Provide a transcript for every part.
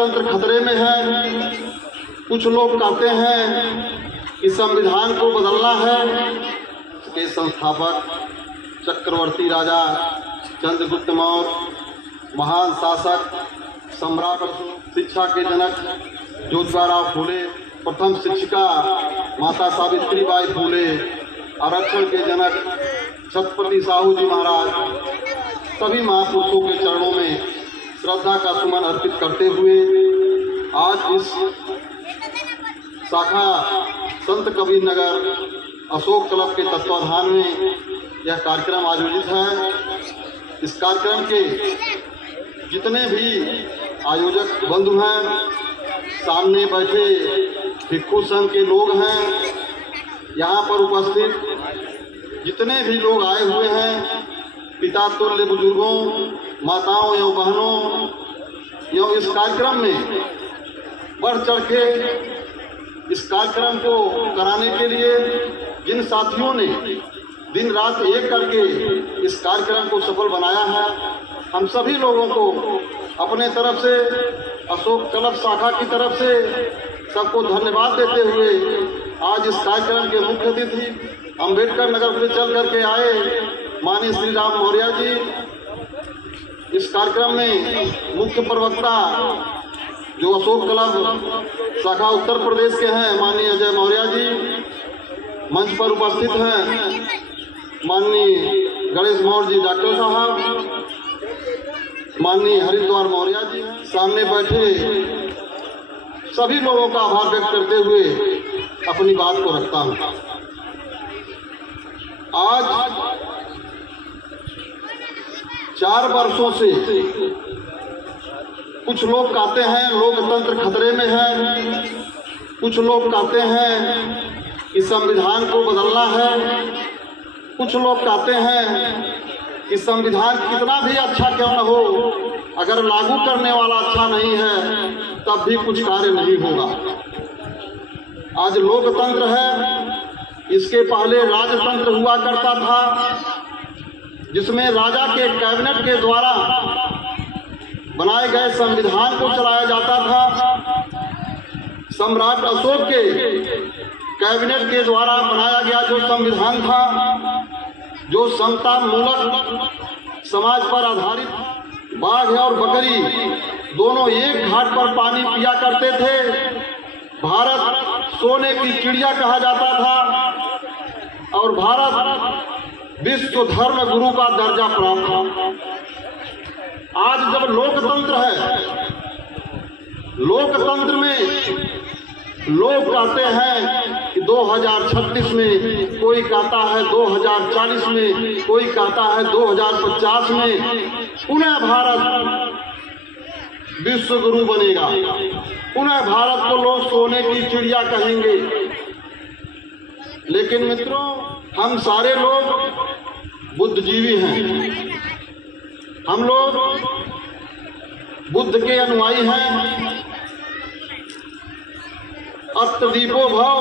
लोकतंत्र खतरे में है। कुछ लोग कहते हैं कि संविधान को बदलना है। इसके संस्थापक चक्रवर्ती राजा चंद्रगुप्त मौर्य, महान शासक, सम्राट, शिक्षा के जनक ज्योतिबा फूले, प्रथम शिक्षिका माता सावित्रीबाई फूले, आरक्षण के जनक छत्रपति साहू जी महाराज, सभी महापुरुषों के चरणों में श्रद्धा का सुमन अर्पित करते हुए आज इस शाखा संत कबीर नगर अशोक क्लब के तत्वाधान में यह कार्यक्रम आयोजित है। इस कार्यक्रम के जितने भी आयोजक बंधु हैं, सामने बैठे भिक्षु संघ के लोग हैं, यहाँ पर उपस्थित जितने भी लोग आए हुए हैं, पिता तुल्य बुजुर्गों, माताओं एवं बहनों, एवं इस कार्यक्रम में बढ़ चढ़ के इस कार्यक्रम को कराने के लिए जिन साथियों ने दिन रात एक करके इस कार्यक्रम को सफल बनाया है, हम सभी लोगों को अपने तरफ से, अशोक क्लब शाखा की तरफ से सबको धन्यवाद देते हुए आज इस कार्यक्रम के मुख्य अतिथि अम्बेडकर नगर से चल करके आए माननीय श्री राम मौर्य जी, इस कार्यक्रम में मुख्य प्रवक्ता जो अशोक क्लब शाखा उत्तर प्रदेश के हैं माननीय अजय मौर्य जी, मंच पर उपस्थित हैं माननीय गणेश मौर्य जी डॉक्टर साहब, माननीय हरिद्वार मौर्य जी, सामने बैठे सभी लोगों का आभार व्यक्त करते हुए अपनी बात को रखता हूं। आज 4 वर्षों से कुछ लोग कहते हैं लोकतंत्र खतरे में है, कुछ लोग कहते हैं कि संविधान को बदलना है, कुछ लोग कहते हैं कि संविधान कितना भी अच्छा क्यों न हो, अगर लागू करने वाला अच्छा नहीं है तब भी कुछ कार्य नहीं होगा। आज लोकतंत्र है, इसके पहले राजतंत्र हुआ करता था, जिसमें राजा के कैबिनेट के द्वारा बनाए गए संविधान को चलाया जाता था। सम्राट अशोक के कैबिनेट के द्वारा बनाया गया जो संविधान था, जो समता मूलक समाज पर आधारित, बाघ और बकरी दोनों एक घाट पर पानी पिया करते थे, भारत सोने की चिड़िया कहा जाता था और भारत विश्व धर्म गुरु का दर्जा प्राप्त था। आज जब लोकतंत्र है, लोकतंत्र में लोग कहते हैं कि 2036 में, कोई कहता है 2040 में, कोई कहता है 2050 में पुनः भारत विश्व गुरु बनेगा, पुनः भारत को लोग सोने की चिड़िया कहेंगे। लेकिन मित्रों, हम सारे लोग बुद्धिजीवी हैं, हम लोग बुद्ध के अनुयायी हैं। अष्टदीपो भव,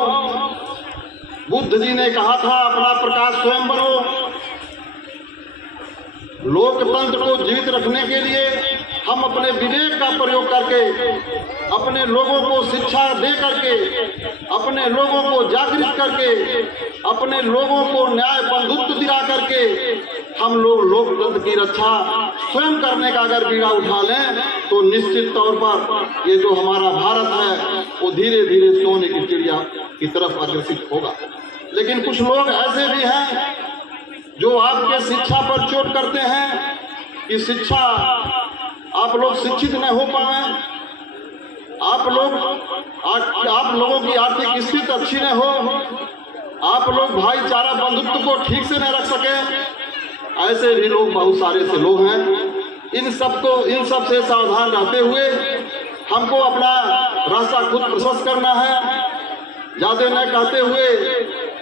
बुद्ध जी ने कहा था अपना प्रकाश स्वयं बनो। लोकतंत्र को जीवित रखने के लिए हम अपने विवेक का प्रयोग करके, अपने लोगों को शिक्षा दे करके, अपने लोगों को जागृत करके, अपने लोगों को न्याय बंधुत्व दिला करके हम लोग लोकतंत्र की रक्षा स्वयं करने का अगर बीड़ा उठा लें तो निश्चित तौर पर ये जो हमारा भारत है वो धीरे धीरे सोने की चिड़िया की तरफ अग्रसित होगा। लेकिन कुछ लोग ऐसे भी हैं जो आपके शिक्षा पर चोट करते हैं कि शिक्षा, आप लोग शिक्षित न हो पाए, आप लोगों की आर्थिक स्थिति अच्छी न हो, आप लोग भाईचारा बंधुत्व को ठीक से न रख सके। ऐसे भी लोग बहुत सारे से लोग हैं। इन सब से सावधान रहते हुए हमको अपना रास्ता खुद प्रशस्त करना है। ज़्यादा न कहते हुए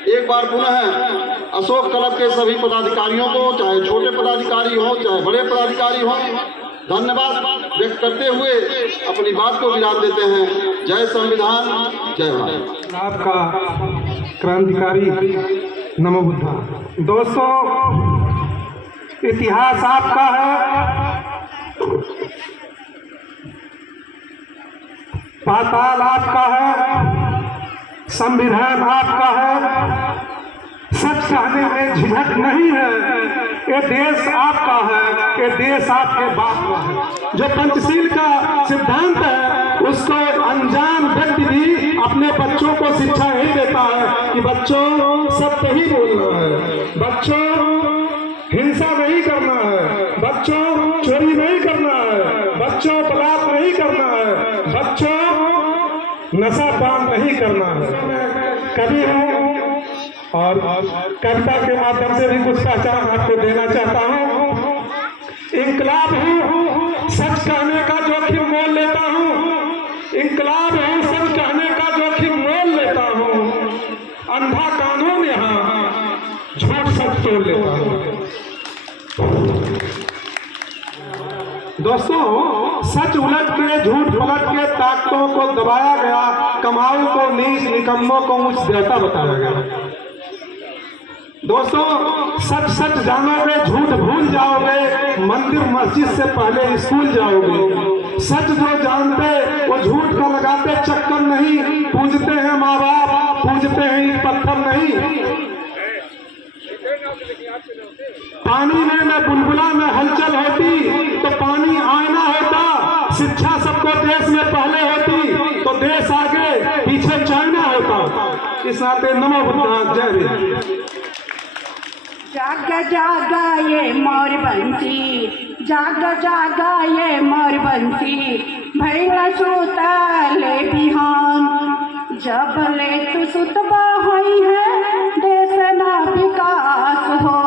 एक बार पुनः अशोक क्लब के सभी पदाधिकारियों को, चाहे छोटे पदाधिकारी हों चाहे बड़े पदाधिकारी हों, धन्यवाद व्यक्त करते हुए अपनी बात को विराम देते हैं। जय संविधान, जय भारत। आपका क्रांतिकारी नमो बुद्धा। दोस्तों, इतिहास आपका है, पाताल आपका है, संविधान आपका है, सच कहने में झिझक नहीं है। ये देश आपका है, ये देश आपके बाप का है। जो पंचशील का सिद्धांत है उसको अनजान व्यक्ति भी अपने बच्चों को शिक्षा यही देता है कि बच्चों सत्य ही बोलना है, बच्चों हिंसा नहीं करना है, बच्चों चोरी नहीं करना है, बच्चों बलात्कार नहीं करना है, बच्चों नशा पान नहीं करना है। कभी हूँ और कविता के माध्यम से भी कुछ पहचान आपको देना चाहता हूँ। इंकलाब हूँ, सच कहने का जोखिम मोल लेता हूँ। इंकलाब हूँ, सच कहने का जोखिम मोल लेता हूँ। अंधा कानून यहाँ, झूठ सच तोड़ लेता हूँ। दोस्तों, सच उलट के, झूठ पलट के ताकतों को दबाया गया, कमाऊ को नीच, निकम्मों को उच्च देवता बताया गया। दोस्तों, सच सच जानोगे, झूठ भूल जाओगे, मंदिर मस्जिद से पहले स्कूल जाओगे। सच जो जानते वो झूठ का लगाते चक्कर नहीं, पूजते हैं माँ बाप, पूजते हैं ईंट पत्थर नहीं। पानी में न बुलबुला में हलचल होती तो पानी आईना होता। शिक्षा सबको देश में पहले होती तो देश आगे, पीछे चाइना होता। इस नाते नमो बुद्धाय, जय हिंद। जागा जागा ये मोर बंसी, जागा जागा ये मोर बंसी, भैया सुतले बिहान। जब ले तू सुतबा होई है, देश ना विकास हो।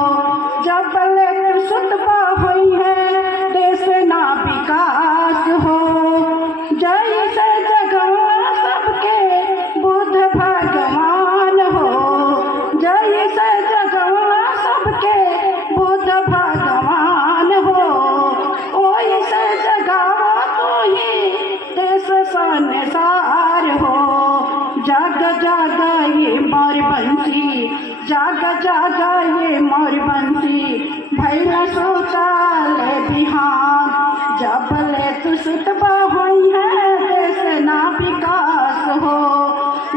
जब ले तू सुतबा होई है, देश ना विकास हो। जय से जगवा सबके बुद्ध भगवान हो। जय से जगवा सबके बुद्ध भगवान हो। ओई से जगावा तो ही देश संसार हो। जाग जाग ये मोर बंसी, जाग जाग ये मोर बंसी, भैया सुतल बिहान। जब ले तू सुतबा होई है, देश ना विकास हो,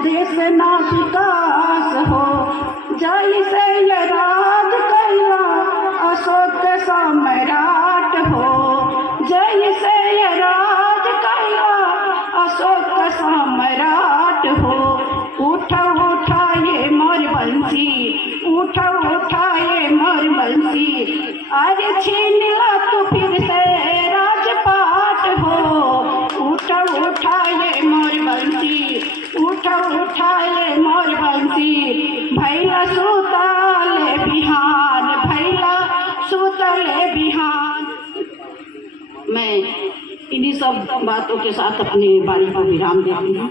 देश ना विकास हो। जय से ये राज कैला अशोक सम्राट हो। जय से ये राज कैला अशोक सम्राट हो। उठा उठा ये मोर बंसी, उठा उठा ये मोर बंसी, अरे छीन ला तू फिर से राजपाट हो। उठा उठा ये मोर बंसी, उठा उठा ये मोर बंसी, भैया सुतले बिहान, भैया सुतले बिहान। मैं इन्हीं सब बातों के साथ अपनी वाणी को विराम देती हूँ।